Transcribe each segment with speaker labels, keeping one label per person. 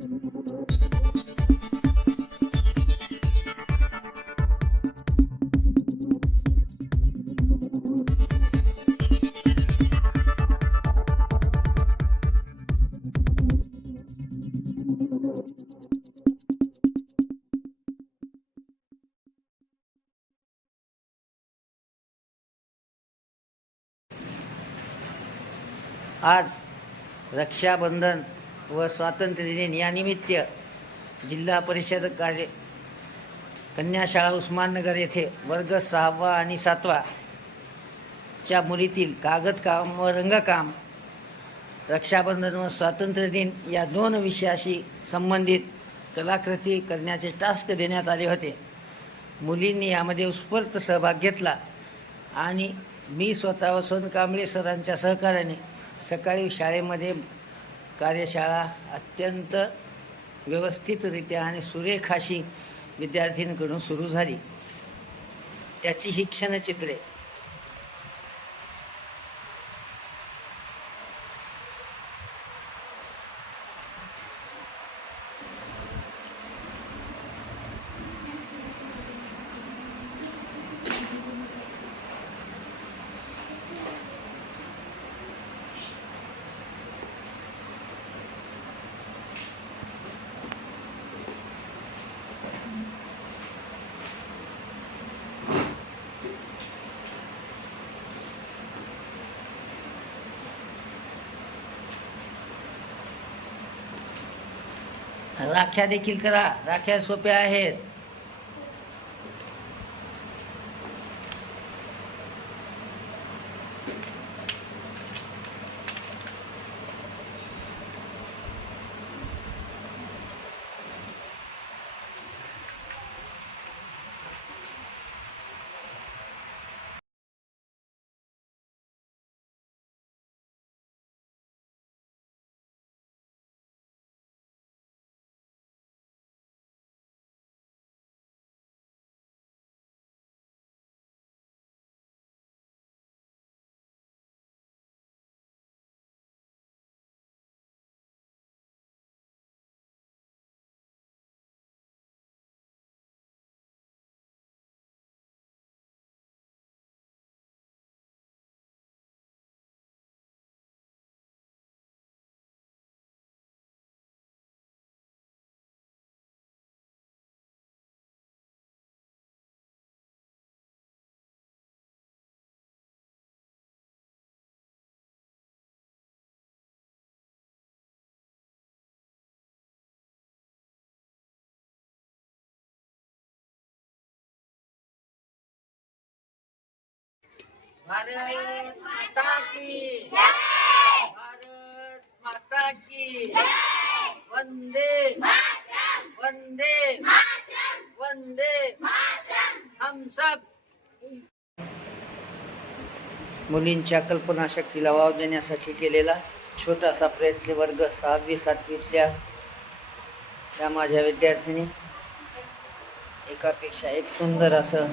Speaker 1: आज रक्षाबंधन व स्वातंत्र्यदिन यानिमित्त जिल्हा परिषद कार्य कन्याशाळा उस्माननगर येथे वर्ग सहावा आणि सातवा च्या मुलीतील कागदकाम व रंगकाम रक्षाबंधन व स्वातंत्र्य दिन या दोन विषयाशी संबंधित कलाकृती करण्याचे टास्क देण्यात आले होते. मुलींनी यामध्ये उत्स्फूर्त सहभाग घेतला आणि मी स्वतः वसंत कांबळे सरांच्या सहकार्याने सकाळी शाळेमध्ये कार्यशाळा अत्यंत व्यवस्थितरित्या आणि सुरेख अशी विद्यार्थींकडून सुरू झाली. त्याची ही क्षणचित्रे राख्या देखील करा. राख्या सोप्या आहेत. भारत माता की भारत माता की वंदे वंदे वंदे हम सब मुलींच्या कल्पनाशक्तीला वाव देण्यासाठी केलेला छोटासा प्रयत्न वर्ग सहावी सातवीतल्या त्या माझ्या विद्यार्थिनी. एकापेक्षा एक सुंदर असं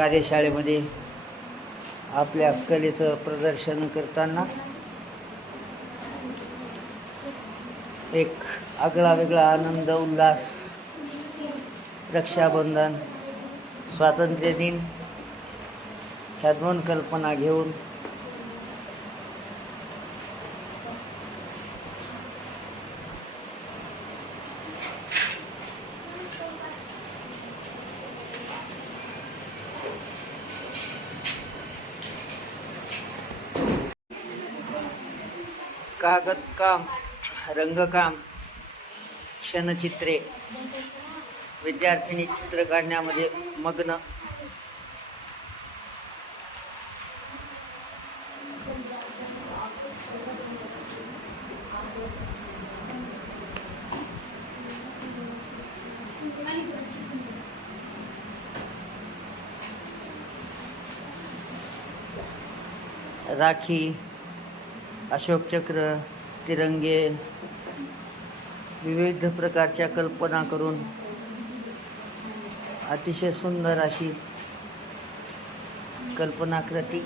Speaker 1: कार्यशाळेमध्ये आपल्या कलेचं प्रदर्शन करताना एक आगळा वेगळा आनंद उल्हास रक्षाबंधन स्वातंत्र्य दिन ह्या दोन कल्पना घेऊन कागदकाम रंगकाम क्षणचित्रे विद्यार्थिनी चित्र काढण्यामध्ये मग्न. राखी अशोकचक्र तिरंगे विविध प्रकारच्या कल्पना करून अतिशय सुंदर अशी कल्पनाकृती